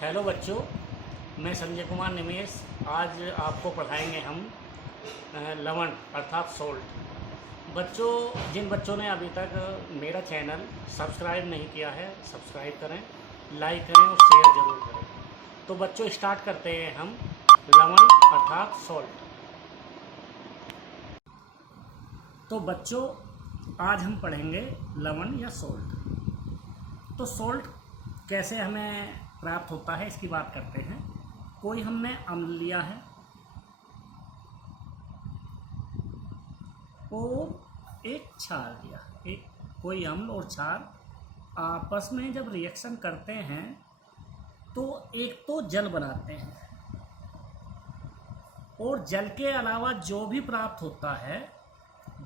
Hello बच्चों, मैं संजय कुमार निमेश। आज आपको पढ़ाएंगे हम लवण अर्थात सोल्ट। बच्चों, जिन बच्चों ने अभी तक मेरा चैनल सब्सक्राइब नहीं किया है, सब्सक्राइब करें, लाइक करें और शेयर ज़रूर करें। तो बच्चों, स्टार्ट करते हैं हम लवण अर्थात सोल्ट। तो बच्चों, आज हम पढ़ेंगे लवण या सोल्ट। तो सोल्ट कैसे हमें प्राप्त होता है इसकी बात करते हैं। कोई हमने अम्ल लिया है और एक क्षार लिया। कोई अम्ल और क्षार आपस में जब रिएक्शन करते हैं तो एक तो जल बनाते हैं, और जल के अलावा जो भी प्राप्त होता है,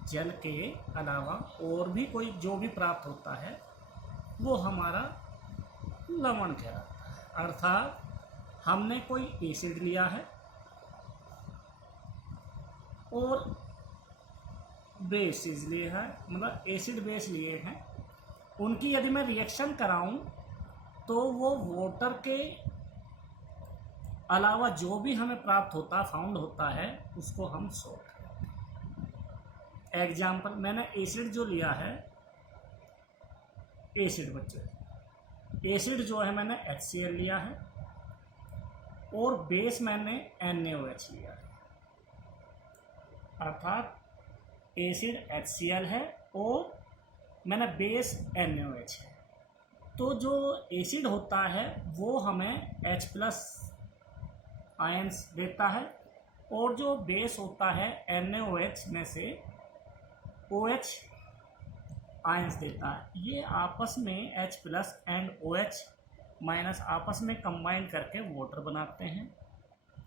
जल के अलावा और भी कोई जो भी प्राप्त होता है वो हमारा लवण कहलाता है। अर्थात हमने कोई एसिड लिया है और बेसिस लिए हैं, मतलब एसिड बेस लिए हैं। उनकी यदि मैं रिएक्शन कराऊं तो वो वाटर के अलावा जो भी हमें प्राप्त होता फाउंड होता है उसको हम सोल्ट कहते हैं। एग्जाम्पल, मैंने एसिड जो लिया है, एसिड बच्चों, एसिड जो है मैंने HCl लिया है और बेस मैंने NaOH लिया है। अर्थात एसिड HCl है और मैंने बेस NaOH है। तो जो एसिड होता है वो हमें H+ आयंस देता है, और जो बेस होता है NaOH में से OH आयंस देता है। ये आपस में H+ एंड OH- आपस में कंबाइन करके वाटर बनाते हैं,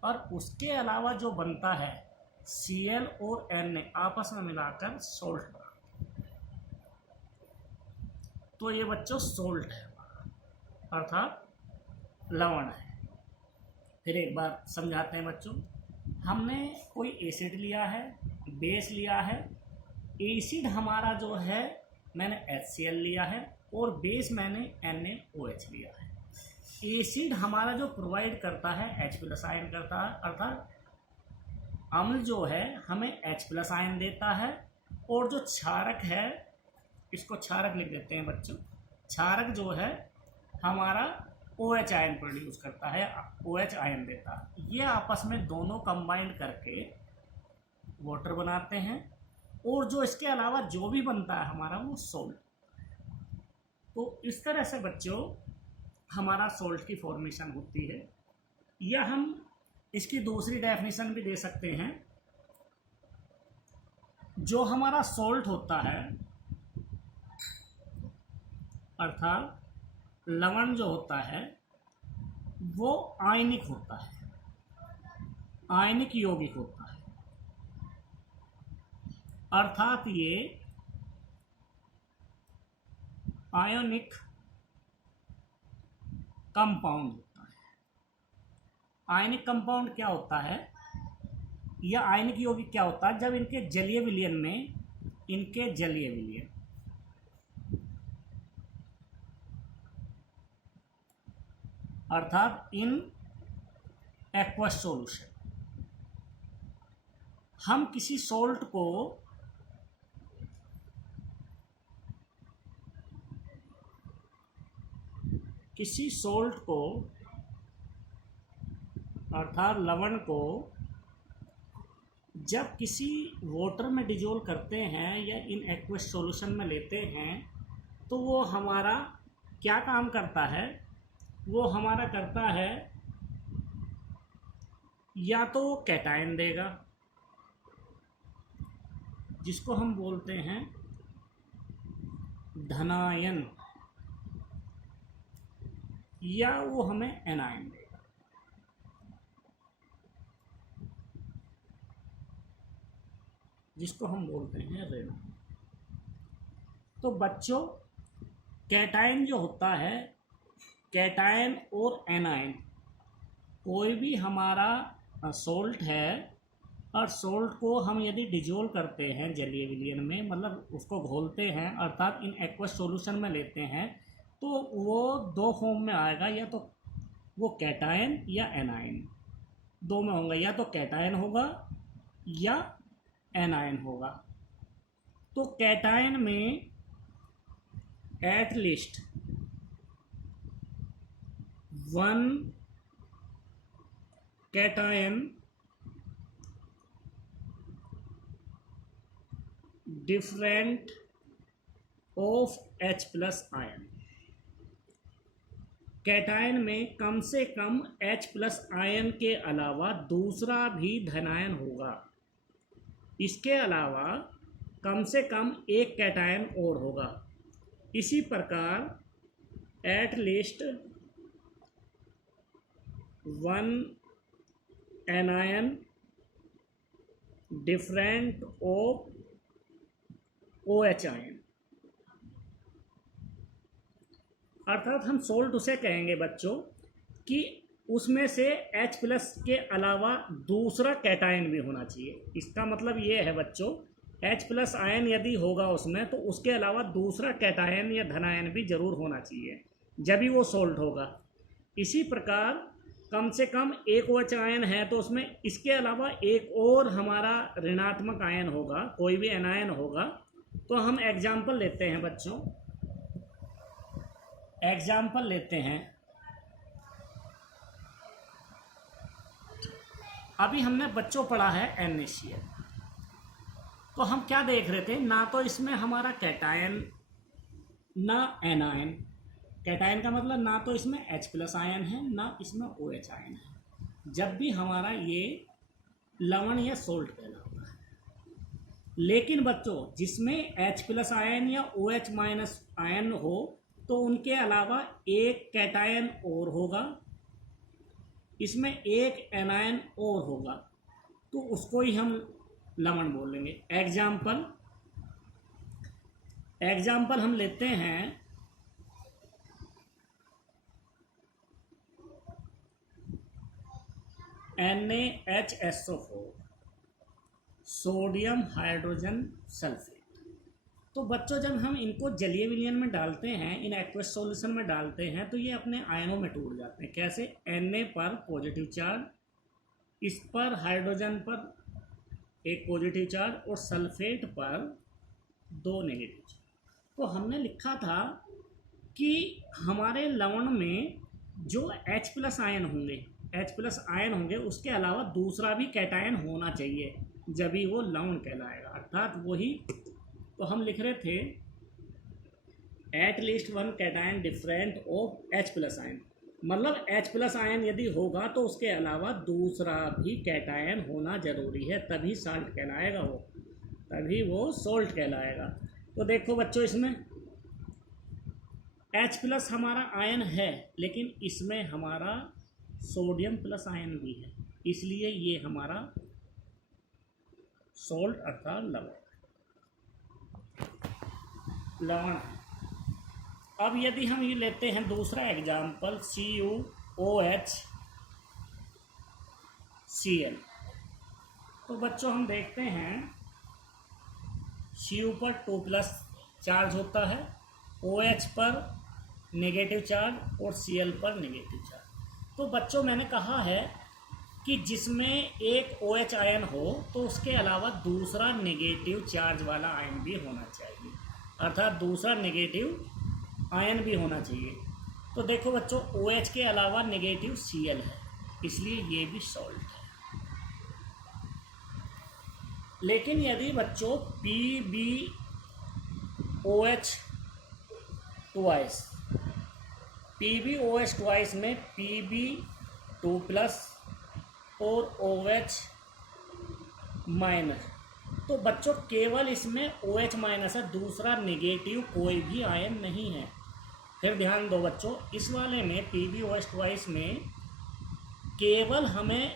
और उसके अलावा जो बनता है Cl और Na आपस में मिलाकर सोल्ट बनाते हैं। तो ये बच्चों सोल्ट है, अर्थात लवण है। फिर एक बार समझाते हैं बच्चों। हमने कोई एसिड लिया है, बेस लिया है। एसिड हमारा जो है मैंने HCl लिया है और बेस मैंने NaOH लिया है। एसिड हमारा जो प्रोवाइड करता है H+ आयन करता है, अर्थात अम्ल जो है हमें H+ आयन देता है, और जो क्षारक है, इसको क्षारक लिख देते हैं बच्चों, क्षारक जो है हमारा OH आयन प्रोड्यूस करता है, OH आयन देता है। ये आपस में दोनों कंबाइंड करके वाटर बनाते हैं, और जो इसके अलावा जो भी बनता है हमारा वो सोल्ट। तो इस तरह से बच्चों हमारा सोल्ट की फॉर्मेशन होती है। या हम इसकी दूसरी डेफिनेशन भी दे सकते हैं। जो हमारा सोल्ट होता है, अर्थात लवण जो होता है वो आयनिक होता है, आयनिक यौगिक होता है। अर्थात ये आयोनिक कंपाउंड होता है। आयनिक कंपाउंड क्या होता है, या आयनिक यौगिक क्या होता है? जब इनके जलीय विलयन में, इनके जलीय विलयन अर्थात इन एक्वस सॉल्यूशन, हम किसी सोल्ट को अर्थात लवण को जब किसी वाटर में डिजोल्व करते हैं या इन एक्वस सॉल्यूशन में लेते हैं तो वो हमारा क्या काम करता है? वो हमारा करता है या तो कैटायन देगा, जिसको हम बोलते हैं धनायन, या वो हमें एनायन देगा, जिसको हम बोलते हैं ऋण। तो बच्चों, कैटायन जो होता है, कैटायन और एनायन, कोई भी हमारा सोल्ट है, और सोल्ट को हम यदि डिजोल्व करते हैं जलीय विलयन में, मतलब उसको घोलते हैं, अर्थात इन एक्वस सॉल्यूशन में लेते हैं, तो वो दो फॉर्म में आएगा, या तो वो कैटायन या एनायन, दो में होंगे, या तो कैटायन होगा या एनायन होगा। तो कैटायन में at least one cation different of H plus ion. Cation में कम से कम H प्लस आयन के अलावा दूसरा भी धनायन होगा। इसके अलावा कम से कम एक कैटायन और होगा। इसी प्रकार at least one anion different of OH ion. अर्थात हम सोल्ट उसे कहेंगे बच्चों कि उसमें से H प्लस के अलावा दूसरा कैटायन भी होना चाहिए। इसका मतलब ये है बच्चों, H प्लस आयन यदि होगा उसमें तो उसके अलावा दूसरा कैटायन या धनायन भी जरूर होना चाहिए, जब भी वो सोल्ट होगा। इसी प्रकार कम से कम एक OH आयन है तो उसमें इसके अलावा एक और हमारा ऋणात्मक आयन होगा, कोई भी एनायन होगा। तो हम एग्जाम्पल लेते हैं बच्चों, एग्जाम्पल लेते हैं। अभी हमने बच्चों पढ़ा है NaCl, तो हम क्या देख रहे थे, ना तो इसमें हमारा कैटायन ना एनायन। कैटायन का मतलब ना तो इसमें H प्लस आयन है ना इसमें OH आयन है। जब भी हमारा ये लवण या सोल्ट कहलाता है। लेकिन बच्चों जिसमें H प्लस आयन या OH माइनस आयन हो तो उनके अलावा एक कैटायन और होगा, इसमें एक एनायन और होगा, तो उसको ही हम लवण बोलेंगे। एग्जाम्पल हम लेते हैं NaHSO4 सोडियम हाइड्रोजन सल्फेट। तो बच्चों जब हम इनको जलीय विलयन में डालते हैं, इन एक्वस सॉल्यूशन में डालते हैं, तो ये अपने आयनों में टूट जाते हैं। कैसे? Na पर पॉजिटिव चार्ज, इस पर हाइड्रोजन पर एक पॉजिटिव चार्ज और सल्फेट पर दो नेगेटिव चार्ज। तो हमने लिखा था कि हमारे लवण में जो H प्लस आयन होंगे उसके अलावा दूसरा भी कैटायन होना चाहिए, जब ही वो लवण कहलाएगा। अर्थात वही तो हम लिख रहे थे at least one cation different of H plus ion, मतलब H प्लस आयन यदि होगा तो उसके अलावा दूसरा भी कैटायन होना जरूरी है, तभी साल्ट कहलाएगा वो, तभी वो सोल्ट कहलाएगा। तो देखो बच्चों इसमें H प्लस हमारा आयन है, लेकिन इसमें हमारा सोडियम प्लस आयन भी है, इसलिए ये हमारा सोल्ट अर्थात लवण है। अब यदि हम ये लेते हैं दूसरा एग्जाम्पल CuOHCl, तो बच्चों हम देखते हैं Cu पर 2+ चार्ज होता है, OH पर नेगेटिव चार्ज और Cl पर नेगेटिव चार्ज। तो बच्चों मैंने कहा है कि जिसमें एक OH आयन हो तो उसके अलावा दूसरा नेगेटिव चार्ज वाला आयन भी होना चाहिए, अर्थात दूसरा नेगेटिव आयन भी होना चाहिए। तो देखो बच्चों OH के अलावा नेगेटिव Cl है, इसलिए ये भी सॉल्ट है। लेकिन यदि बच्चों PbOH ट्वाइस में Pb2+ और OH माइनस, तो बच्चों केवल इसमें OH माइनस है, दूसरा नेगेटिव कोई भी आयन नहीं है। फिर ध्यान दो बच्चों, इस वाले में PbOH ट्वाइस में केवल हमें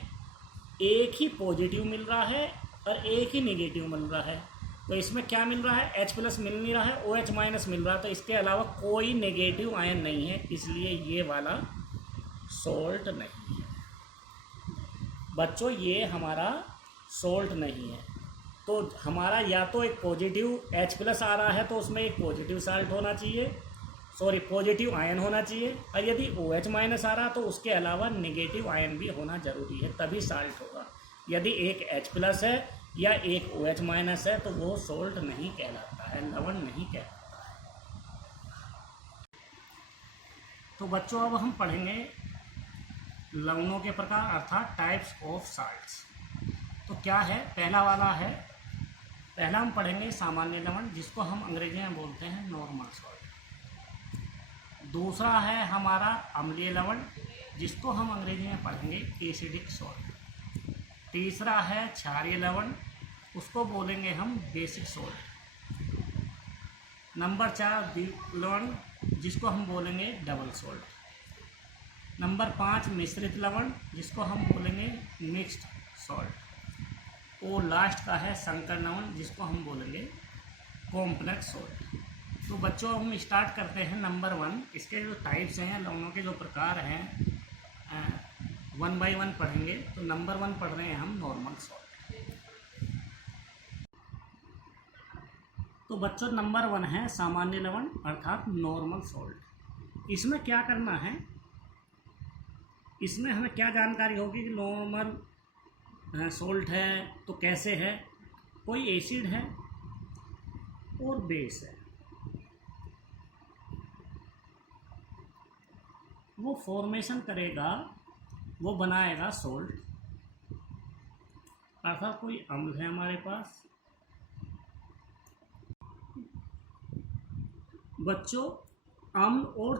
एक ही पॉजिटिव मिल रहा है और एक ही नेगेटिव मिल रहा है। तो इसमें क्या मिल रहा है? H प्लस मिल नहीं रहा है, OH माइनस मिल रहा है, तो इसके अलावा कोई नेगेटिव आयन नहीं है, इसलिए ये वाला सोल्ट नहीं है। बच्चों ये हमारा सोल्ट नहीं है। तो हमारा या तो एक पॉजिटिव H प्लस आ रहा है तो उसमें एक पॉजिटिव साल्ट होना चाहिए, पॉजिटिव आयन होना चाहिए, और यदि OH माइनस आ रहा तो उसके अलावा नेगेटिव आयन भी होना जरूरी है, तभी साल्ट होगा। यदि एक H प्लस है या एक OH माइनस है तो वो सोल्ट नहीं कहलाता है, लवण नहीं कहलाता। तो बच्चों अब हम पढ़ेंगे लवणों के प्रकार अर्थात टाइप्स ऑफ साल्ट्स। तो क्या है, पहला हम पढ़ेंगे सामान्य लवण, जिसको हम अंग्रेजी में बोलते हैं नॉर्मल सॉल्ट। दूसरा है हमारा अम्लीय लवण, जिसको हम अंग्रेजी में पढ़ेंगे एसिडिक सॉल्ट। तीसरा है क्षारीय लवण, उसको बोलेंगे हम बेसिक सॉल्ट। नंबर 4 द्वितीय लवण, जिसको हम बोलेंगे डबल सॉल्ट। नंबर 5 मिश्रित लवण, जिसको हम बोलेंगे मिक्स्ड सॉल्ट। और लास्ट का है संकर लवण, जिसको हम बोलेंगे कॉम्प्लेक्स सॉल्ट। तो बच्चों हम स्टार्ट करते हैं नंबर 1। इसके जो टाइप्स हैं, लवणों के जो प्रकार हैं, 1 बाय 1 पढ़ेंगे। तो नंबर 1 पढ़ रहे हैं हम नॉर्मल सॉल्ट। तो बच्चों नंबर 1 है सामान्य लवण अर्थात नॉर्मल सॉल्ट। इसमें क्या करना है, इसमें हमें क्या जानकारी होगी कि नॉर्मल सॉल्ट है तो कैसे है। कोई एसिड है और बेस है, वो फॉर्मेशन करेगा, वो बनाएगा सॉल्ट। अर्थात कोई अम्ल है हमारे पास। बच्चों अम्ल और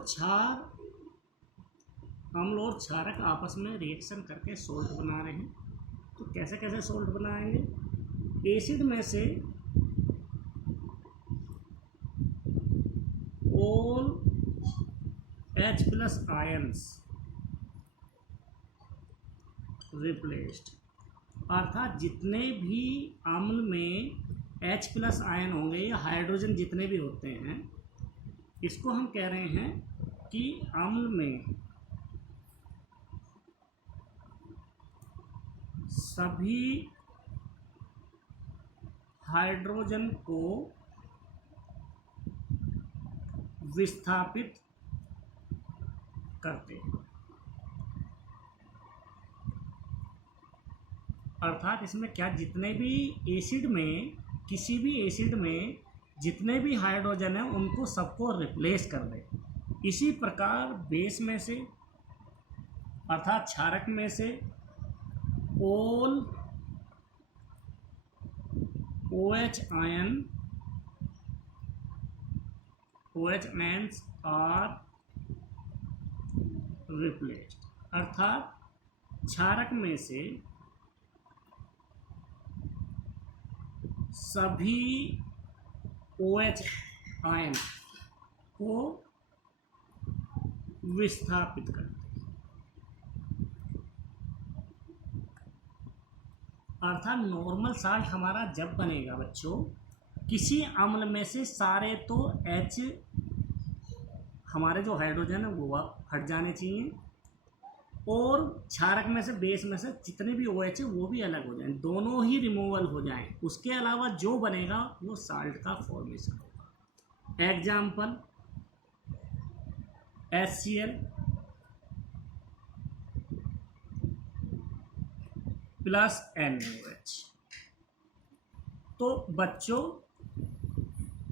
क्षारक आपस में रिएक्शन करके सॉल्ट बना रहे हैं। तो कैसे कैसे सॉल्ट बनाएंगे, एसिड में से all H plus ions replaced, अर्थात जितने भी अम्ल में H प्लस आयन होंगे या हाइड्रोजन जितने भी होते हैं, इसको हम कह रहे हैं कि अम्ल में सभी हाइड्रोजन को विस्थापित करते हैं। अर्थात इसमें क्या, जितने भी एसिड में, किसी भी एसिड में जितने भी हाइड्रोजन हैं उनको सबको रिप्लेस कर दे। इसी प्रकार बेस में से अर्थात क्षारक में से all OH ions are replaced, अर्थात क्षारक में से सभी OH आयन को विस्थापित करते हैं। अर्थात नॉर्मल साल्ट हमारा जब बनेगा बच्चों, किसी अम्ल में से सारे तो H हमारे जो हाइड्रोजन है वो हट जाने चाहिए, और क्षारक में से, बेस में से जितने भी OH है वो भी अलग हो जाएं, दोनों ही रिमूवल हो जाएं। उसके अलावा जो बनेगा वो साल्ट का फॉर्मेशन होगा। Example HCl plus NaOH। तो बच्चों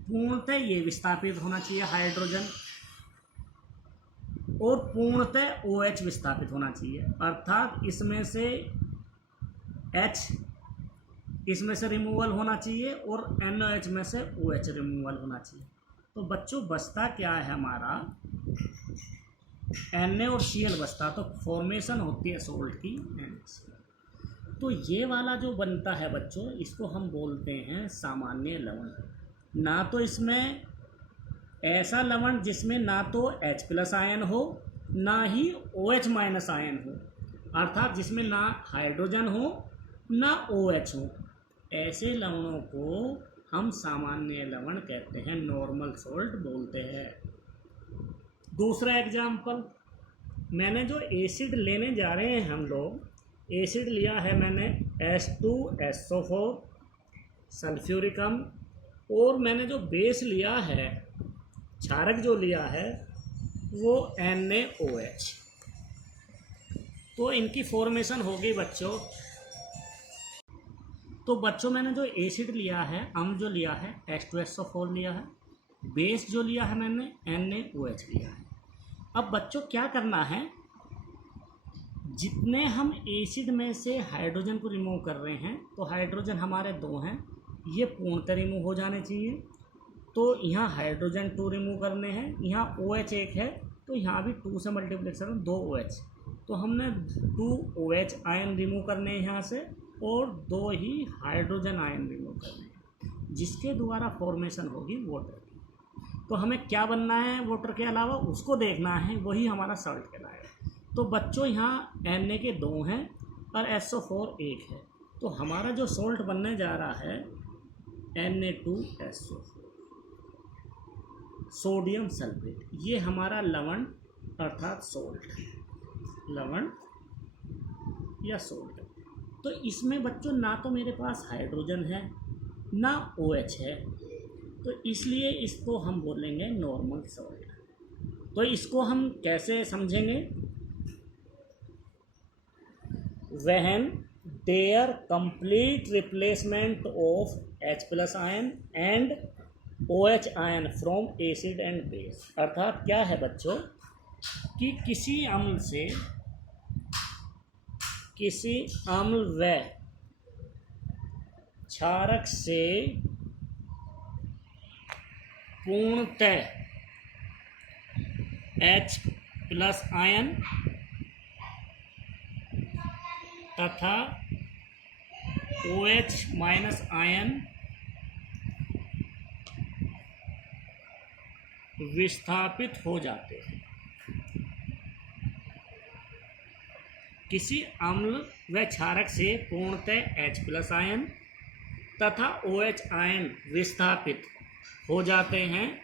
पूर्णतः ये विस्थापित होना चाहिए हाइड्रोजन, और पूर्णतः OH विस्थापित होना चाहिए। अर्थात इसमें से H इसमें से रिमूवल होना चाहिए और NaOH में से OH रिमूवल होना चाहिए। तो बच्चों बचता क्या है हमारा, Na और Cl बचता, तो फॉर्मेशन होती है सोल्ट की NaCl। तो ये वाला जो बनता है बच्चों, इसको हम बोलते हैं सामान्य लवण। ना तो इसमें ऐसा लवण जिसमें ना तो H प्लस आयन हो ना ही OH माइनस आयन हो, अर्थात जिसमें ना हाइड्रोजन हो ना OH हो, ऐसे लवणों को हम सामान्य लवण कहते हैं, नॉर्मल सॉल्ट बोलते हैं। दूसरा एग्जाम्पल, मैंने जो एसिड लेने जा रहे हैं हम लोग, एसिड लिया है मैंने H2SO4 सल्फ्यूरिक अम्ल, और मैंने जो बेस लिया है क्षारक जो लिया है वो NaOH। तो इनकी फॉर्मेशन होगी बच्चों। तो बच्चों मैंने जो एसिड लिया है, अम्ल जो लिया है H2SO4 लिया है, बेस जो लिया है मैंने NaOH लिया है। अब बच्चों क्या करना है, जितने हम एसिड में से हाइड्रोजन को रिमूव कर रहे हैं, तो हाइड्रोजन हमारे 2 हैं, ये पूर्णतः रिमूव हो जाने चाहिए। तो यहाँ हाइड्रोजन 2 रिमूव करने हैं, यहाँ OH 1 है तो यहाँ भी 2 से मल्टीप्लिकेशन 2 OH, तो हमने 2 OH आयन रिमूव करने हैं यहाँ से, और 2 ही हाइड्रोजन आयन रिमूव करने हैं, जिसके द्वारा फॉर्मेशन होगी वाटर की। तो हमें क्या बनना है वाटर के अलावा, उसको देखना है, वही हमारा सॉल्ट कहलाएगा। तो बच्चों यहाँ Na के 2 हैं और SO4 1 है, तो हमारा जो सॉल्ट बनने जा रहा है Na2SO4 सोडियम सल्फेट, ये हमारा लवण अर्थात सोल्ट है, लवण या सोल्ट। तो इसमें बच्चों ना तो मेरे पास हाइड्रोजन है ना OH है, तो इसलिए इसको हम बोलेंगे नॉर्मल सॉल्ट। तो इसको हम कैसे समझेंगे, when their complete replacement of H+ ion and OH ion from acid and base। अर्थात क्या है बच्चों कि किसी अम्ल व क्षारक से पूर्णतः H+ आयन तथा OH- आयन विस्थापित हो जाते हैं। किसी अम्ल व क्षारक से पूर्णतः H+ आयन तथा OH आयन विस्थापित हो जाते हैं,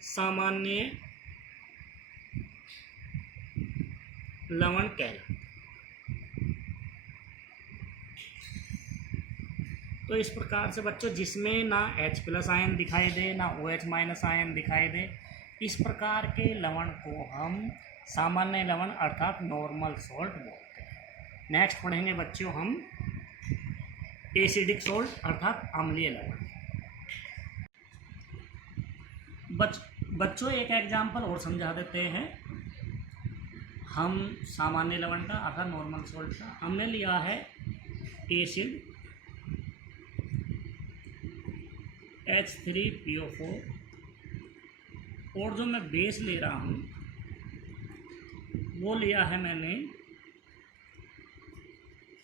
सामान्य लवण कहलाते हैं। तो इस प्रकार से बच्चों जिसमें ना H+ आयन दिखाई दे ना OH- आयन दिखाई दे, इस प्रकार के लवण को हम सामान्य लवण अर्थात नॉर्मल सॉल्ट बोलते हैं। नेक्स्ट पढ़ेंगे बच्चों हम एसिडिक सॉल्ट अर्थात अम्लीय लवण। बच्चों एक एग्जाम्पल और समझा देते हैं हम सामान्य लवण का अर्थात नॉर्मल सॉल्ट का। हमने लिया है एसिड H3PO4, और जो मैं बेस ले रहा हूँ वो लिया है मैंने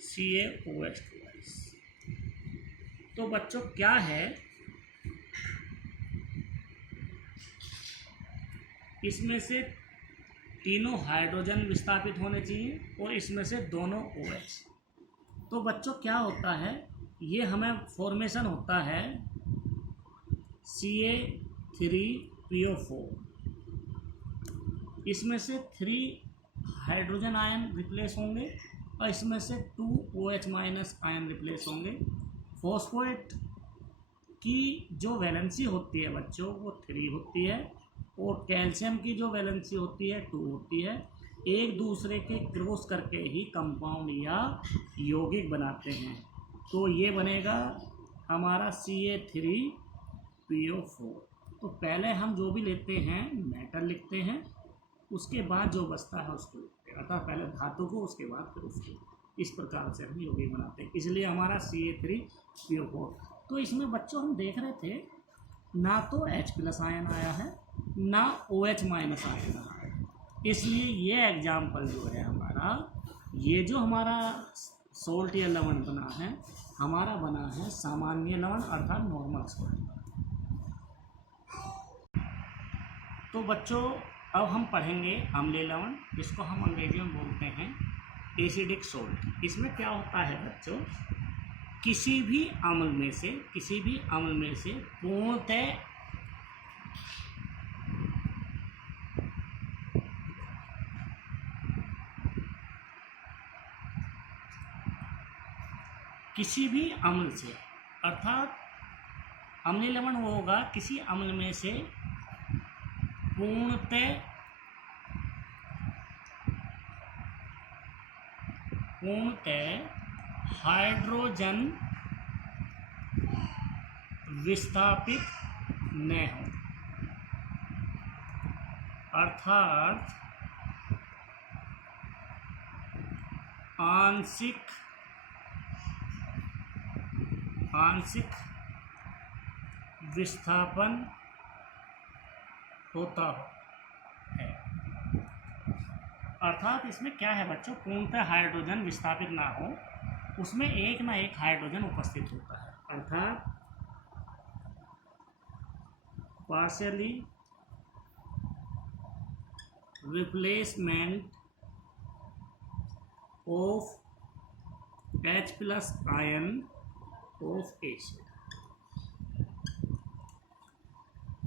CaOH2। तो बच्चों क्या है, इसमें से तीनों हाइड्रोजन विस्थापित होने चाहिए और इसमें से दोनों OH। तो बच्चों क्या होता है, ये हमें फॉर्मेशन होता है Ca3PO4, इसमें से 3 हाइड्रोजन आयन रिप्लेस होंगे और इसमें से 2 OH- आयन रिप्लेस होंगे। फॉस्फेट की जो वैलेंसी होती है बच्चों वो 3 होती है, और कैल्शियम की जो वैलेंसी होती है 2 होती है। एक दूसरे के क्रॉस करके ही कंपाउंड या यौगिक बनाते हैं। तो ये बनेगा हमारा Ca3PO4। तो पहले हम जो भी लेते हैं मेटल लिखते हैं, उसके बाद जो बचता है उसको लिखते हैं, अर्थात पहले धातु को उसके बाद फिर उसको। इस प्रकार से हम यौगिक बनाते हैं, इसलिए हमारा Ca3PO4। तो इसमें बच्चों हम देख रहे थे ना तो H+ आयन आया है ना OH- आयन आया है, इसलिए ये एग्जाम्पल जो है हमारा, ये जो हमारा सोल्ट या लवण बना है हमारा बना है सामान्य लवण अर्थात नॉर्मल सॉल्ट। तो बच्चों अब हम पढ़ेंगे अम्लीय लवण, जिसको हम अंग्रेजी में बोलते हैं एसिडिक सोल्ट। इसमें क्या होता है बच्चों, किसी भी अम्ल में से पूर्णतः किसी भी अम्ल से, अर्थात अम्लीय लवण वो होगा किसी अम्ल में से पूर्णतः हाइड्रोजन विस्थापित न हो, अर्थात आंशिक विस्थापन होता है। अर्थात इसमें क्या है बच्चों, पूर्णतः हाइड्रोजन विस्थापित ना हो, उसमें एक ना एक हाइड्रोजन उपस्थित होता है, अर्थात partially replacement of H+ ion of acid,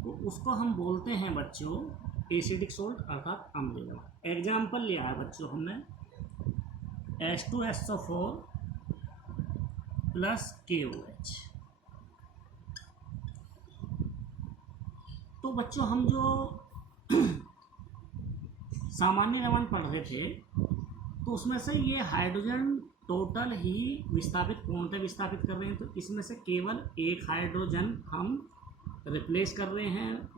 तो उसको हम बोलते हैं बच्चों एसिडिक सोल्ट अर्थात अम्लीय लवण। एग्जाम्पल लिया है बच्चों हमने H2SO4 + KOH। तो बच्चों हम जो सामान्य लवण पढ़ रहे थे तो उसमें से ये हाइड्रोजन टोटल ही पूर्णतः विस्थापित कर रहे हैं, तो इसमें से केवल एक हाइड्रोजन हम रिप्लेस कर रहे हैं,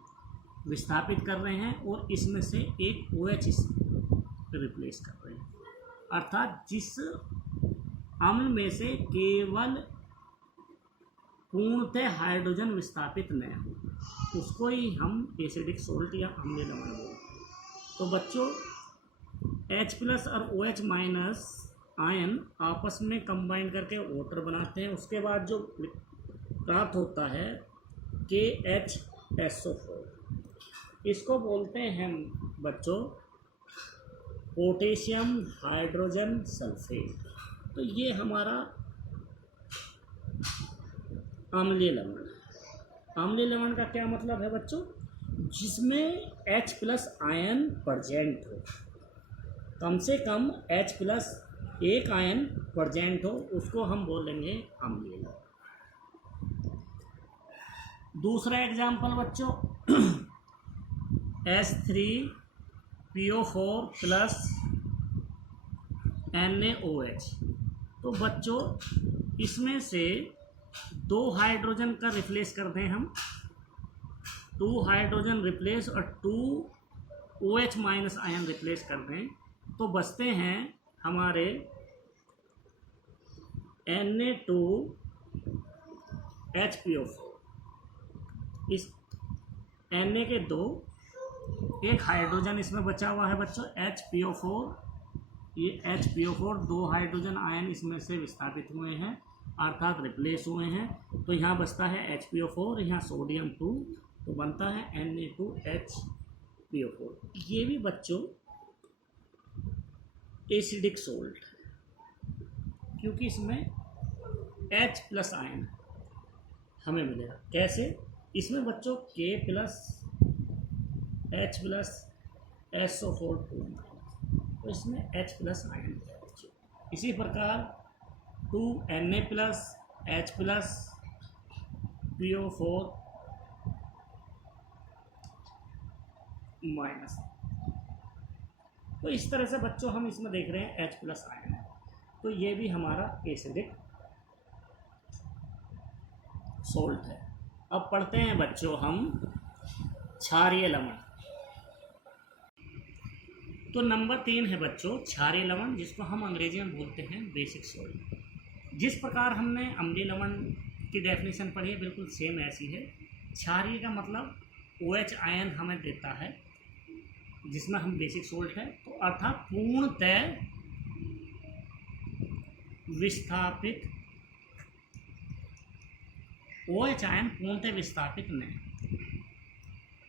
विस्थापित कर रहे हैं, और इसमें से एक OH रिप्लेस कर रहे हैं। अर्थात जिस अम्ल में से केवल पूर्णतः हाइड्रोजन विस्थापित न हो उसको ही हम एसिडिक सोल्ट या अम्लीय लवण बोलते हैं। तो बच्चों H+ और OH- आयन आपस में कंबाइन करके वाटर बनाते हैं, उसके बाद जो प्राप्त होता है KHSO4, इसको बोलते हैं बच्चों पोटेशियम हाइड्रोजन सल्फेट। तो ये हमारा अम्लीय लवण है। अम्लीय लवण का क्या मतलब है बच्चों, जिसमें H+ आयन प्रेजेंट हो, कम से कम H+ एक आयन प्रेजेंट हो, उसको हम बोलेंगे अम्लीय लवण। दूसरा एग्जाम्पल बच्चों H3PO4 + NaOH। तो बच्चों इसमें से 2 हाइड्रोजन का रिप्लेस कर दें हम, 2 हाइड्रोजन रिप्लेस और 2 OH- आयन रिप्लेस कर दें, तो बचते हैं हमारे Na2HPO4। इस Na के 2, एक हाइड्रोजन इसमें बचा हुआ है बच्चों HPO4, ये HPO4 2 हाइड्रोजन आयन इसमें से विस्थापित हुए हैं अर्थात रिप्लेस हुए हैं, तो यहाँ बचता है HPO4, यहाँ सोडियम 2, तो बनता है Na2HPO4। ये भी बच्चों एसिडिक सोल्ट है क्योंकि इसमें H+ आयन हमें मिलेगा। कैसे, इसमें बच्चों K+H+SO4 तो इसमें H+ आयन मिलेगा बच्चों। इसी प्रकार 2 Na+H+PO4-, तो इस तरह से बच्चों हम इसमें देख रहे हैं H+ आयन है, तो ये भी हमारा एसिडिक सोल्ट है। अब पढ़ते हैं बच्चों हम क्षारीय लवण। तो नंबर 3 है बच्चों क्षारीय लवण, जिसको हम अंग्रेजी में बोलते हैं बेसिक सोल्ट। जिस प्रकार हमने अम्लीय लवण की डेफिनेशन पढ़ी है बिल्कुल सेम ऐसी है। क्षारीय का मतलब OH आयन हमें देता है जिसमें हम बेसिक सोल्ट है, तो अर्थात पूर्णतः विस्थापित OH आयन पूर्णतः विस्थापित नहीं,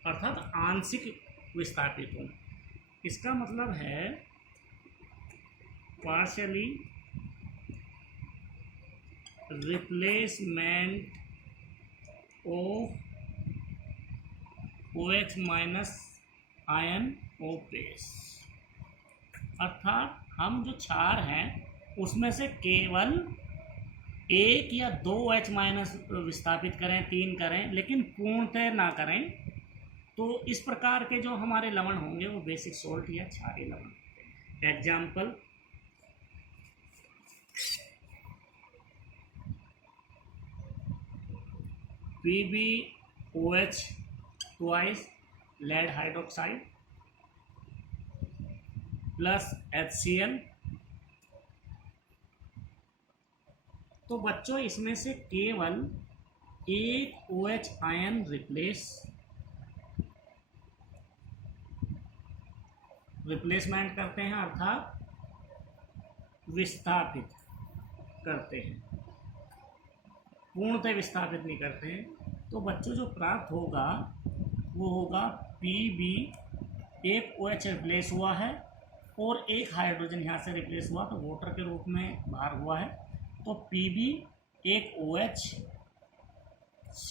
अर्थात आंशिक विस्थापित हो। इसका मतलब है partially replacement of OH- ion of base, अर्थात हम जो क्षार हैं उसमें से केवल 1 या 2 H- विस्थापित करें, 3 करें, लेकिन पूर्णतः ना करें, तो इस प्रकार के जो हमारे लवण होंगे वो बेसिक सोल्ट या क्षारीय लवण होते हैं। Example, PbOH twice lead hydroxide plus HCl। तो बच्चों इसमें से केवल एक OH आयन रिप्लेसमेंट करते हैं, अर्थात विस्थापित करते हैं, पूर्णतः विस्थापित नहीं करते हैं। तो बच्चों जो प्राप्त होगा वो होगा Pb, एक OH रिप्लेस हुआ है और एक हाइड्रोजन यहाँ से रिप्लेस हुआ तो वाटर के रूप में बाहर हुआ है, तो Pb एक OH C।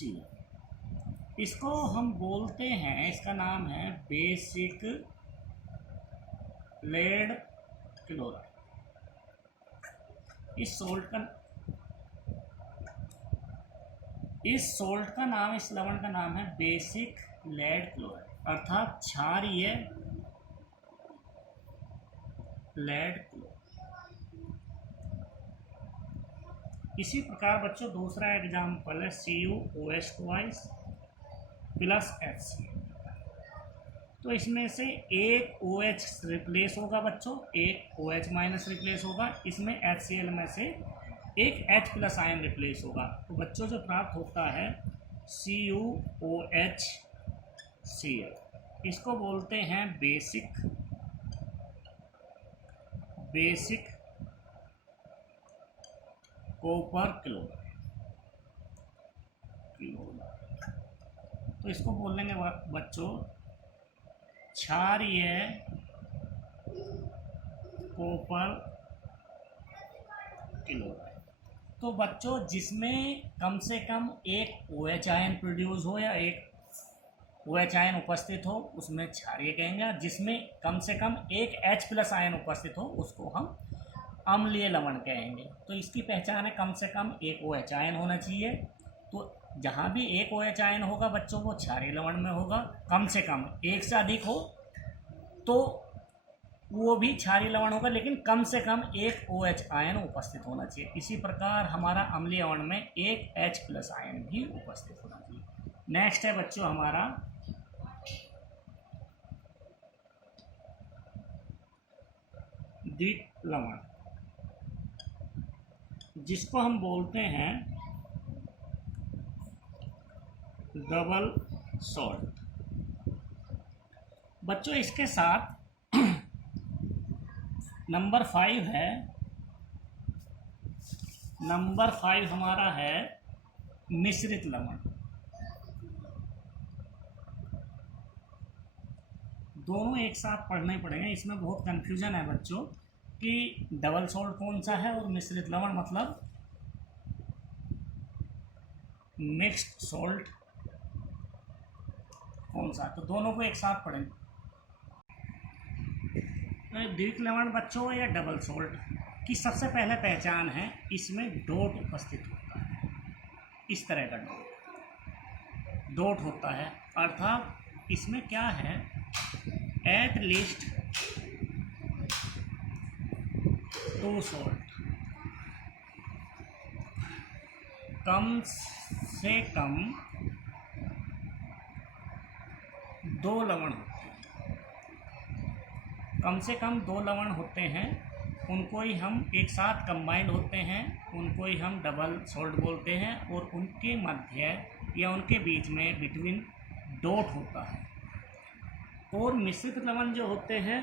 इसको हम बोलते हैं, इसका नाम है बेसिक लेड क्लोराइड। इस सोल्ट का नाम, इस लवण का नाम है बेसिक लेड क्लोराइड, अर्थात क्षारीय लेड क्लोराइड। इसी प्रकार बच्चों दूसरा एग्जाम्पल है CuOH ट्वाइस प्लस HCl। तो इसमें से एक OH रिप्लेस होगा बच्चों, एक OH माइनस रिप्लेस होगा, इसमें HCl में से एक H प्लस आयन रिप्लेस होगा। तो बच्चों जो प्राप्त होता है CuOH Cl, इसको बोलते हैं बेसिक कॉपर क्लोराइड। तो इसको बोलेंगे बच्चों क्षारीय कॉपर क्लोराइड। तो बच्चों जिसमें कम से कम एक OH आयन प्रोड्यूस हो या एक OH आयन उपस्थित हो उसमें क्षारीय कहेंगे, जिसमें कम से कम एक H प्लस आयन उपस्थित हो उसको हम अम्लीय लवण कहेंगे। तो इसकी पहचान है कम से कम एक OH आयन होना चाहिए। तो जहाँ भी एक OH आयन होगा बच्चों वो क्षारीय लवण में होगा, कम से कम एक से अधिक हो तो वो भी क्षारीय लवण होगा, लेकिन कम से कम एक OH आयन उपस्थित होना चाहिए। इसी प्रकार हमारा अम्लीय लवण में एक H प्लस आयन भी उपस्थित होना चाहिए। नेक्स्ट है बच्चों हमारा द्विक लवण, जिसको हम बोलते हैं डबल सॉल्ट। बच्चों इसके साथ नंबर 5 है, नंबर 5 हमारा है मिश्रित लवण। दोनों एक साथ पढ़ने पड़ेंगे, इसमें बहुत कंफ्यूजन है बच्चों कि डबल सॉल्ट कौन सा है और मिश्रित लवण मतलब मिक्स्ड सॉल्ट कौन सा, तो दोनों को एक साथ पढ़ेंगे। द्विक लवण बच्चों या डबल सॉल्ट की सबसे पहले पहचान है, इसमें डॉट उपस्थित होता है, इस तरह का डॉट होता है, अर्थात इसमें क्या है एट लीस्ट 2 सॉल्ट, कम से कम 2 लवण होते हैं, कम से कम 2 लवण होते हैं, उनको ही हम एक साथ कंबाइंड होते हैं, उनको ही हम डबल सॉल्ट बोलते हैं, और उनके मध्य या उनके बीच में बिटवीन डॉट होता है। और मिश्रित लवण जो होते हैं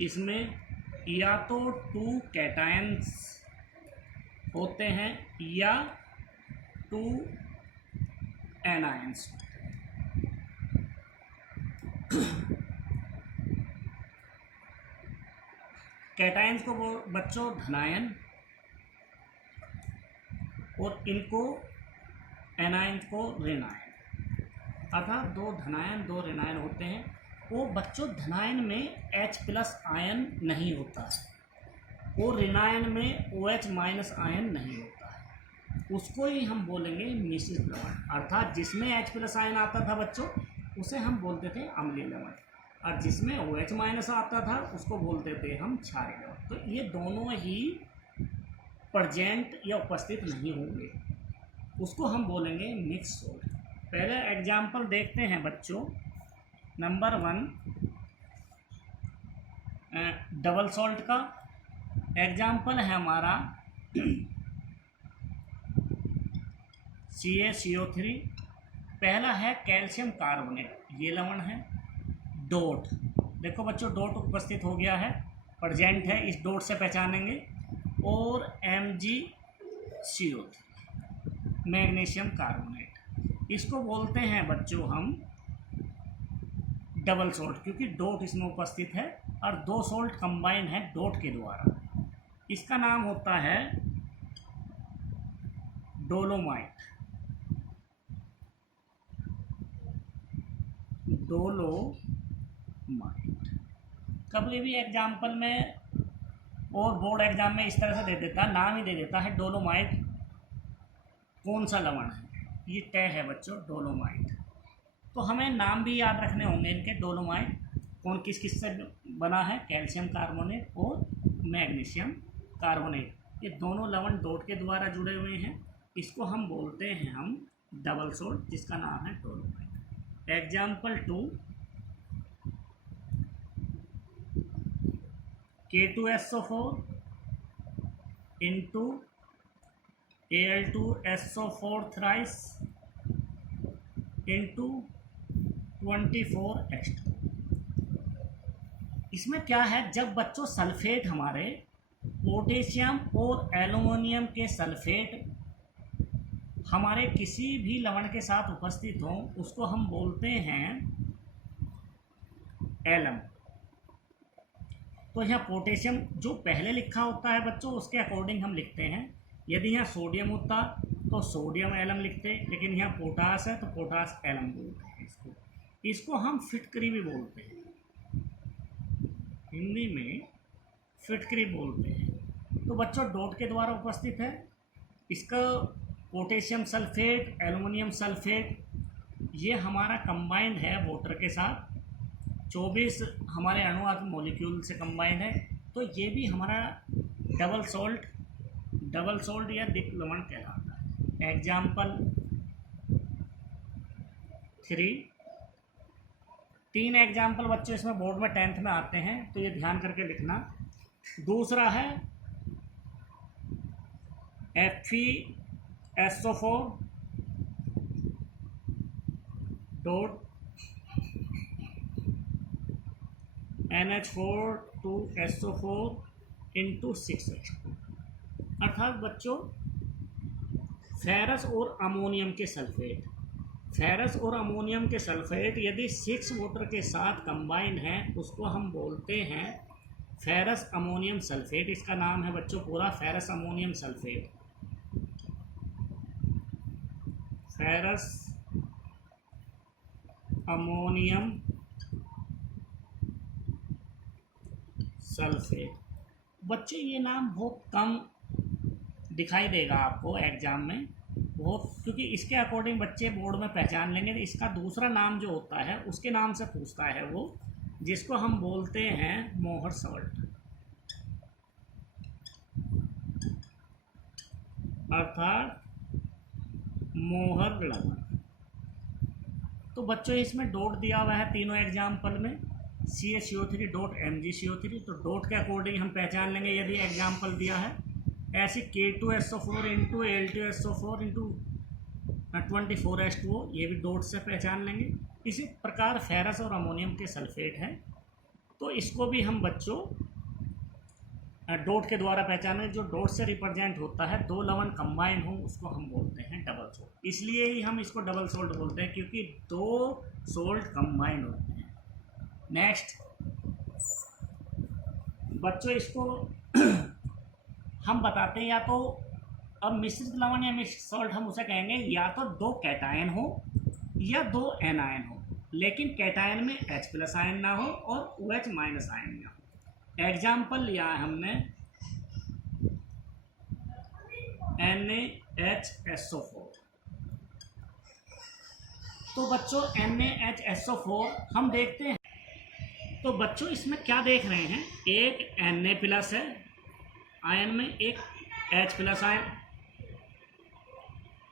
इसमें या तो 2 कैटायंस होते हैं या 2 एनायंस। कैटायंस को वो बच्चों धनायन और इनको एनायंस को ऋणायन, अर्थात 2 धनायन 2 ऋणायन होते हैं। वो बच्चों धनायन में H प्लस आयन नहीं होता है और ऋणायन में OH माइनस आयन नहीं होता है। उसको ही हम बोलेंगे मिश्रित लवण। अर्थात जिसमें H+ आयन आता था बच्चों उसे हम बोलते थे अम्लीय लवण, और जिसमें OH- आता था उसको बोलते थे हम क्षारीय लवण। तो ये दोनों ही प्रेजेंट या उपस्थित नहीं होंगे, उसको हम बोलेंगे मिक्स सोल्ट। पहले एग्जाम्पल देखते हैं बच्चों। नंबर 1 डबल सॉल्ट का एग्जाम्पल है हमारा CaCO3। पहला है कैल्शियम कार्बोनेट, ये लवण है। डोट, देखो बच्चों डोट उपस्थित हो गया है, प्रेजेंट है, इस डोट से पहचानेंगे। और MgCO3 मैग्नीशियम कार्बोनेट, इसको बोलते हैं बच्चों हम डबल सोल्ट, क्योंकि डोट इसमें उपस्थित है और दो सोल्ट कंबाइन है डोट के द्वारा। इसका नाम होता है डोलोमाइट। डोलोमाइट कभी भी एग्जाम्पल में और बोर्ड एग्जाम में इस तरह से दे देता है, नाम ही दे देता है डोलोमाइट कौन सा लवण है, ये तय है बच्चों डोलोमाइट। तो हमें नाम भी याद रखने होंगे इनके। डोलोमाइट कौन किस किस से बना है, कैल्शियम कार्बोनेट और मैग्नीशियम कार्बोनेट, ये दोनों लवण डोट के द्वारा जुड़े हुए हैं। इसको हम बोलते हैं हम डबल सोल्ट, जिसका नाम है dolomite. Example 2 K2SO4 into Al2SO4 thrice into 24H2। इसमें क्या है, जब बच्चों सल्फेट हमारे पोटेशियम और एल्युमिनियम के सल्फेट हमारे किसी भी लवण के साथ उपस्थित हों उसको हम बोलते हैं एलम। तो यहाँ पोटेशियम जो पहले लिखा होता है बच्चों उसके अकॉर्डिंग हम लिखते हैं। यदि यहाँ सोडियम होता तो सोडियम एलम लिखते, लेकिन यहाँ पोटास है तो पोटास एलम बोलते हैं इसको हम फिटकरी भी बोलते हैं, हिंदी में फिटकरी बोलते हैं। तो बच्चों डॉट के द्वारा उपस्थित है, इसका पोटेशियम सल्फेट एल्युमिनियम सल्फेट ये हमारा कंबाइंड है वाटर के साथ, 24 हमारे अणु मॉलिक्यूल से कंबाइंड है। तो ये भी हमारा डबल सॉल्ट या द्विक लवण कहलाता है। एग्जाम्पल 3 एग्जाम्पल बच्चों इसमें बोर्ड में 10th में आते हैं, तो ये ध्यान करके लिखना। दूसरा है FeSO4 dot NH4 to SO4 into 6H2। अर्थात बच्चों फेरस और अमोनियम के सल्फेट यदि 6 वाटर के साथ कंबाइन है उसको हम बोलते हैं फेरस अमोनियम सल्फेट। इसका नाम है बच्चों पूरा ferrous ammonium sulphate. Ferrous ammonium sulphate. बच्चों ये नाम बहुत कम दिखाई देगा आपको एग्जाम में बहुत, क्योंकि इसके अकॉर्डिंग बच्चे बोर्ड में पहचान लेंगे। तो इसका दूसरा नाम जो होता है उसके नाम से पूछता है वो, जिसको हम बोलते हैं मोहर सॉल्ट, अर्थात मोहर लवण। तो बच्चों इसमें डॉट दिया हुआ है तीनों एग्जाम्पल में, CaCO3 डॉट MgCO3। तो डॉट के अकॉर्डिंग हम पहचान लेंगे यदि एग्जाम्पल दिया है। ऐसे K2SO4 into Al2SO4 into 24H2O, ये भी डॉट से पहचान लेंगे। इसी प्रकार फेरस और अमोनियम के सल्फेट हैं, तो इसको भी हम बच्चों डॉट के द्वारा पहचानें। जो डॉट से रिप्रेजेंट होता है दो लवण कंबाइन हो उसको हम बोलते हैं डबल सोल्ट। इसलिए ही हम इसको डबल सोल्ट बोलते हैं क्योंकि दो सोल्ट कंबाइन होते हैं। नेक्स्ट बच्चों इसको हम बताते हैं, या तो अब मिश्रित लवण या मिक्स सॉल्ट हम उसे कहेंगे या तो दो कैटायन हो या दो एनायन हो, लेकिन कैटायन में H+ आयन ना हो और OH- आयन ना हो। एग्जाम्पल लिया है हमने NaHSO4। तो बच्चों NaHSO4 हम देखते हैं, तो बच्चों इसमें क्या देख रहे हैं, एक Na+ है आयन में, एक H+ आयन,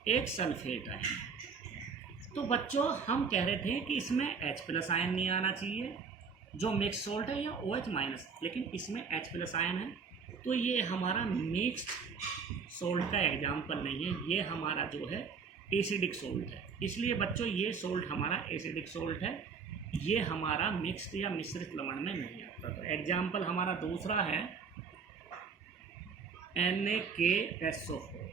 एक सल्फेट आयन। तो बच्चों हम कह रहे थे कि इसमें H+ आयन नहीं आना चाहिए जो मिक्स सोल्ट है, या OH-, लेकिन इसमें H+ आयन है, तो ये हमारा मिक्स्ड सोल्ट का एग्जाम्पल नहीं है, ये हमारा जो है एसिडिक सोल्ट है। इसलिए बच्चों ये सोल्ट हमारा एसिडिक सोल्ट है, ये हमारा मिक्स्ड या मिश्रित लवण में नहीं आता। तो एग्जाम्पल हमारा दूसरा है NaKSO4,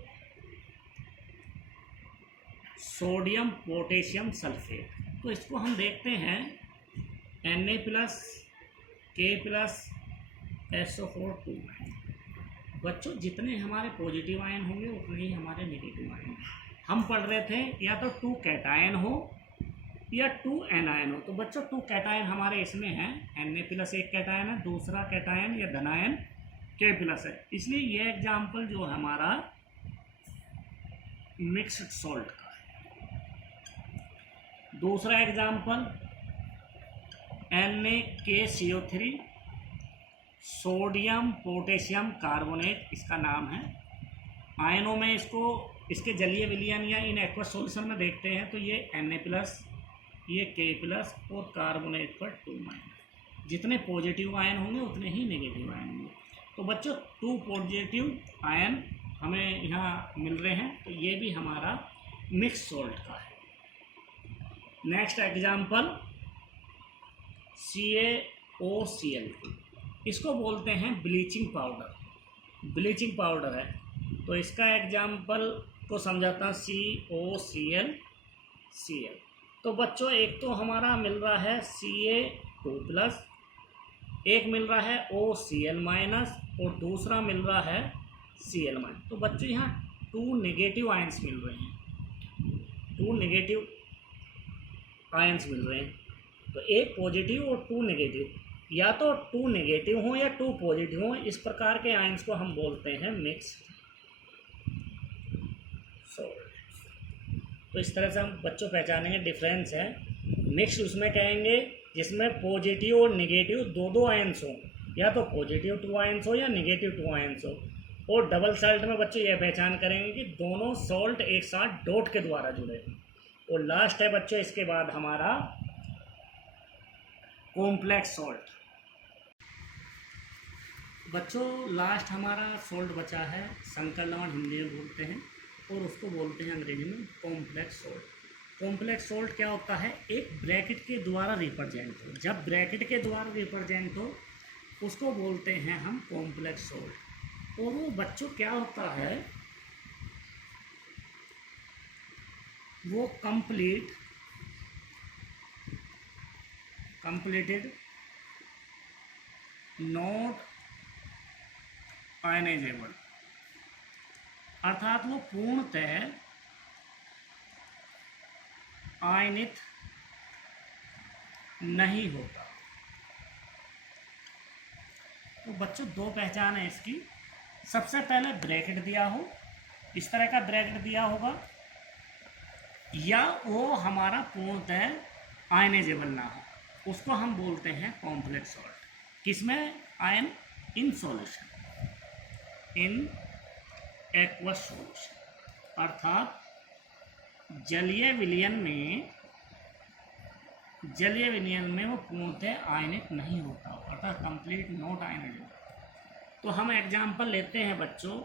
सोडियम पोटेशियम सल्फेट। तो इसको हम देखते हैं Na+, K+, SO4 2। बच्चों जितने हमारे पॉजिटिव आयन होंगे उतने ही हमारे नेगेटिव आयन। हम पढ़ रहे थे या तो 2 कैटायन हो या 2 एनायन हो। तो बच्चों 2 कैटायन हमारे इसमें हैं, Na+ एक कैटायन है, दूसरा कैटायन या धनायन K+ है। इसलिए ये एग्जाम्पल जो हमारा मिक्स्ड सॉल्ट का है। दूसरा example NaKCO3, sodium potassium carbonate इसका नाम है। आयनों में इसको इसके जलीय विलयन या इन एक्वस सॉल्यूशन में देखते हैं तो ये Na+, ये K+ और कार्बोनेट पर 2-। जितने पॉजिटिव आयन होंगे उतने ही नेगेटिव आयन होंगे। तो बच्चों 2 पॉजिटिव आयन हमें यहाँ मिल रहे हैं, तो ये भी हमारा मिक्स सॉल्ट का है। नेक्स्ट एग्जाम्पल CaOCl, इसको बोलते हैं ब्लीचिंग पाउडर। ब्लीचिंग पाउडर है, तो इसका एग्जाम्पल को समझाता हूँ COCl Cl। तो बच्चों एक तो हमारा मिल रहा है Ca2+, एक मिल रहा है OCl- और दूसरा मिल रहा है Cl-। तो बच्चों यहाँ 2 नेगेटिव आयंस मिल रहे हैं, 2 नेगेटिव आयंस मिल रहे हैं। तो एक पॉजिटिव और 2 नेगेटिव, या तो 2 नेगेटिव हो या 2 पॉजिटिव हो, इस प्रकार के आयंस को हम बोलते हैं मिक्स सॉल्ट। तो इस तरह से हम बच्चों पहचानेंगे डिफरेंस है। मिक्स उसमें कहेंगे जिसमें पॉजिटिव और नेगेटिव 2 आयंस हो, या तो पॉजिटिव 2 आयंस हो या नेगेटिव 2 आयंस हो। और डबल सॉल्ट में बच्चों यह पहचान करेंगे कि दोनों सॉल्ट एक साथ डॉट के द्वारा जुड़े। और लास्ट है बच्चों इसके बाद हमारा कॉम्प्लेक्स सॉल्ट। बच्चों लास्ट हमारा सॉल्ट बचा है, संकर लवण हिंदी में बोलते हैं, और उसको बोलते हैं अंग्रेजी में कॉम्प्लेक्स सॉल्ट। कॉम्प्लेक्स सॉल्ट क्या होता है, एक ब्रैकेट के द्वारा रिप्रेजेंट हो। जब ब्रैकेट के द्वारा रिप्रेजेंट हो उसको बोलते हैं हम कॉम्प्लेक्स सॉल्ट। और वो बच्चों क्या होता है, वो completed not आयनाइजेबल, अर्थात वो पूर्णतः आयनित नहीं होता। तो बच्चों 2 पहचान है इसकी। सबसे पहले ब्रैकेट दिया हो, इस तरह का ब्रैकेट दिया होगा, या वो हमारा पूर्णतः आयनाइजेबल ना हो, उसको हम बोलते हैं कॉम्प्लेक्स सॉल्ट। किसमें ion, in solution, in aqueous solution, अर्थात जलीय विलयन में वो पूर्णतः आयनित नहीं होता, अर्थात कंप्लीट नॉट आयनाइजेबल। तो हम एग्जाम्पल लेते हैं बच्चों,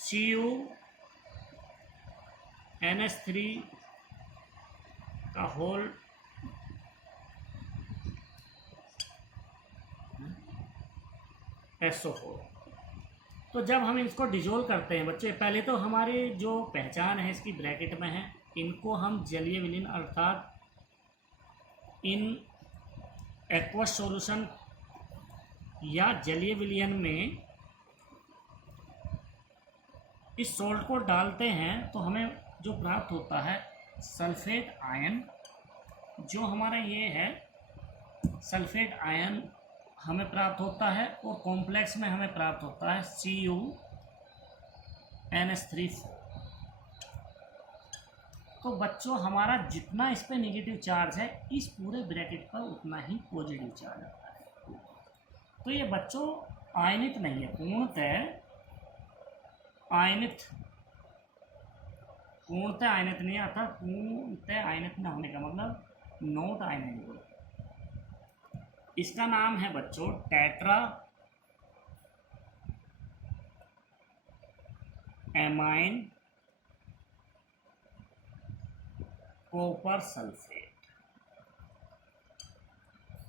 CuNH3 का होल SO4। तो जब हम इसको डिजोल्व करते हैं बच्चे, पहले तो हमारी जो पहचान है इसकी ब्रैकेट में है, इनको हम जलीय विलीन अर्थात इन एक्वस सॉल्यूशन या जलीय विलयन में इस सॉल्ट को डालते हैं तो हमें जो प्राप्त होता है सल्फेट आयन, जो हमारा ये है सल्फेट आयन हमें प्राप्त होता है, और कॉम्प्लेक्स में हमें प्राप्त होता है CuNH3। तो बच्चों हमारा जितना इस पे नेगेटिव चार्ज है, इस पूरे ब्रैकेट पर उतना ही पॉजिटिव चार्ज आता है। तो ये बच्चों आयनित नहीं है, पूर्णतः आयनित नहीं आता। पूर्णतः आयनित न होने का मतलब नॉट आयनाइजेबल। इसका नाम है बच्चों टेट्रा एमाइन कॉपर सल्फेट।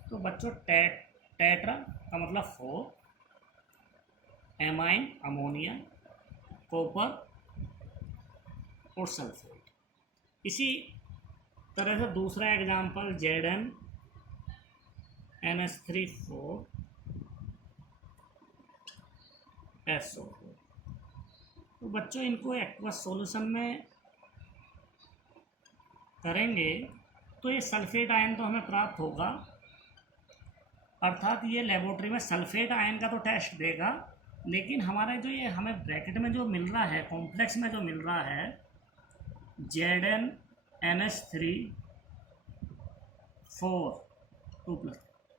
तो बच्चों टेट्रा का मतलब 4, एमाइन अमोनिया, कॉपर और सल्फेट। इसी तरह से दूसरा एग्जाम्पल ZnNH3 4SO4। तो बच्चों इनको एक्वस सॉल्यूशन में करेंगे तो ये सल्फेट आयन तो हमें प्राप्त होगा, अर्थात ये लेबोरेटरी में सल्फेट आयन का तो टेस्ट देगा, लेकिन हमारे जो ये हमें ब्रैकेट में जो मिल रहा है, कॉम्प्लेक्स में जो मिल रहा है ZnNH3 4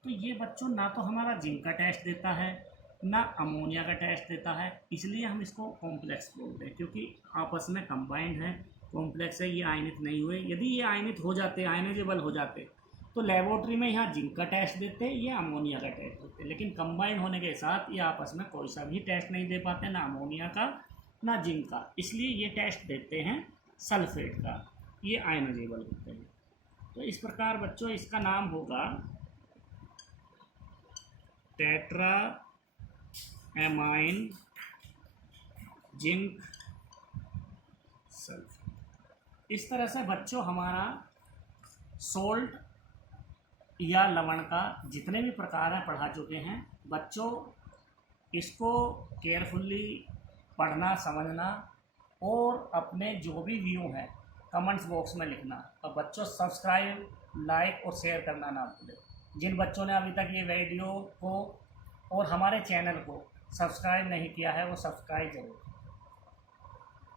तो ये बच्चों ना तो हमारा जिंक का टेस्ट देता है, ना अमोनिया का टेस्ट देता है। इसलिए हम इसको कॉम्प्लेक्स बोलते हैं, क्योंकि आपस में कंबाइंड है, कॉम्प्लेक्स है, ये आयनित नहीं हुए। यदि ये आयनित हो जाते, आयनाइजेबल हो जाते, तो लेबोरेटरी में यहाँ जिंक का टेस्ट देते या अमोनिया का टेस्ट देते, लेकिन कंबाइन होने के साथ ये आपस में कोई सा भी टेस्ट नहीं दे पाते, ना अमोनिया का ना जिंक का। इसलिए ये टेस्ट देते हैं सल्फेट का, ये आयनाइजेबल होते हैं। तो इस प्रकार बच्चों इसका नाम होगा टेट्रा एमाइन जिंक सल्फेट। इस तरह से बच्चों हमारा सोल्ट या लवण का जितने भी प्रकार हैं पढ़ा चुके हैं। बच्चों इसको केयरफुल्ली पढ़ना, समझना और अपने जो भी व्यू हैं कमेंट्स बॉक्स में लिखना। और बच्चों सब्सक्राइब, लाइक और शेयर करना ना भूलें। जिन बच्चों ने अभी तक ये वीडियो को और हमारे चैनल को सब्सक्राइब नहीं किया है वो सब्सक्राइब जरूर।